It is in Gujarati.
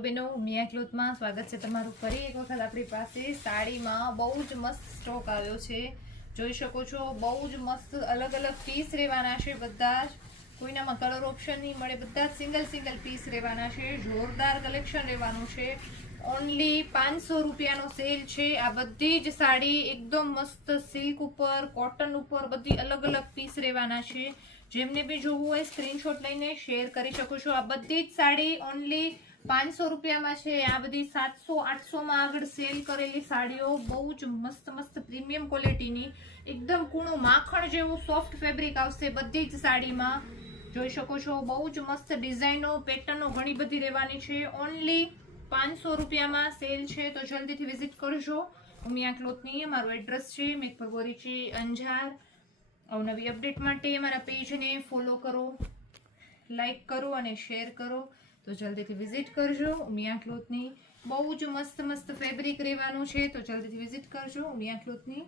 હેલો બેનો, મિયા ક્લોથમાં સ્વાગત છે તમારું ફરી એક વખત આપણી પાસે સાડીમાં બહુ જ મસ્ત સ્ટોક આવ્યો છે. જોઈ શકો છો, બહુ જ મસ્ત અલગ અલગ પીસ રહેવાના છે. બધા જ કોઈનામાં કલર ઓપ્શન નહીં મળે, બધા જ સિંગલ પીસ રહેવાના છે. જોરદાર કલેક્શન રહેવાનું છે. ઓનલી 500 રૂપિયાનો સેલ છે. આ બધી જ સાડી એકદમ મસ્ત સિલ્ક ઉપર, કોટન ઉપર બધી અલગ અલગ પીસ રહેવાના છે. જેમને બી જોવું હોય સ્ક્રીનશોટ લઈને શેર કરી શકો છો. આ બધી જ સાડી ઓનલી 500 રૂપિયામાં છે. આ બધી 700-800 માં આગળ સેલ કરેલી સાડીઓ બહુ જ મસ્ત પ્રીમિયમ ક્વોલિટીની, એકદમ કૂણું માખણ જેવું સોફ્ટ ફેબ્રિક આવશે બધી જ સાડીમાં. જોઈ શકો છો, બહુ જ મસ્ત ડિઝાઇનો, પેટર્નો ઘણી બધી રહેવાની છે. ઓનલી 500 રૂપિયામાં સેલ છે, તો જલ્દીથી વિઝિટ કરજો. ઉમિયા ક્લોથની અમારું એડ્રેસ છે મેઘપર બોરીચી, અંજાર. અવનવી અપડેટ માટે અમારા પેજને ફોલો કરો, લાઈક કરો અને શેર કરો. તો જલ્દીથી વિઝિટ કરજો. ઉમિયા ક્લોથની બહુ જ મસ્ત ફેબ્રિક રહેવાનું છે, તો જલ્દીથી વિઝિટ કરજો ઉમિયા ક્લોથની.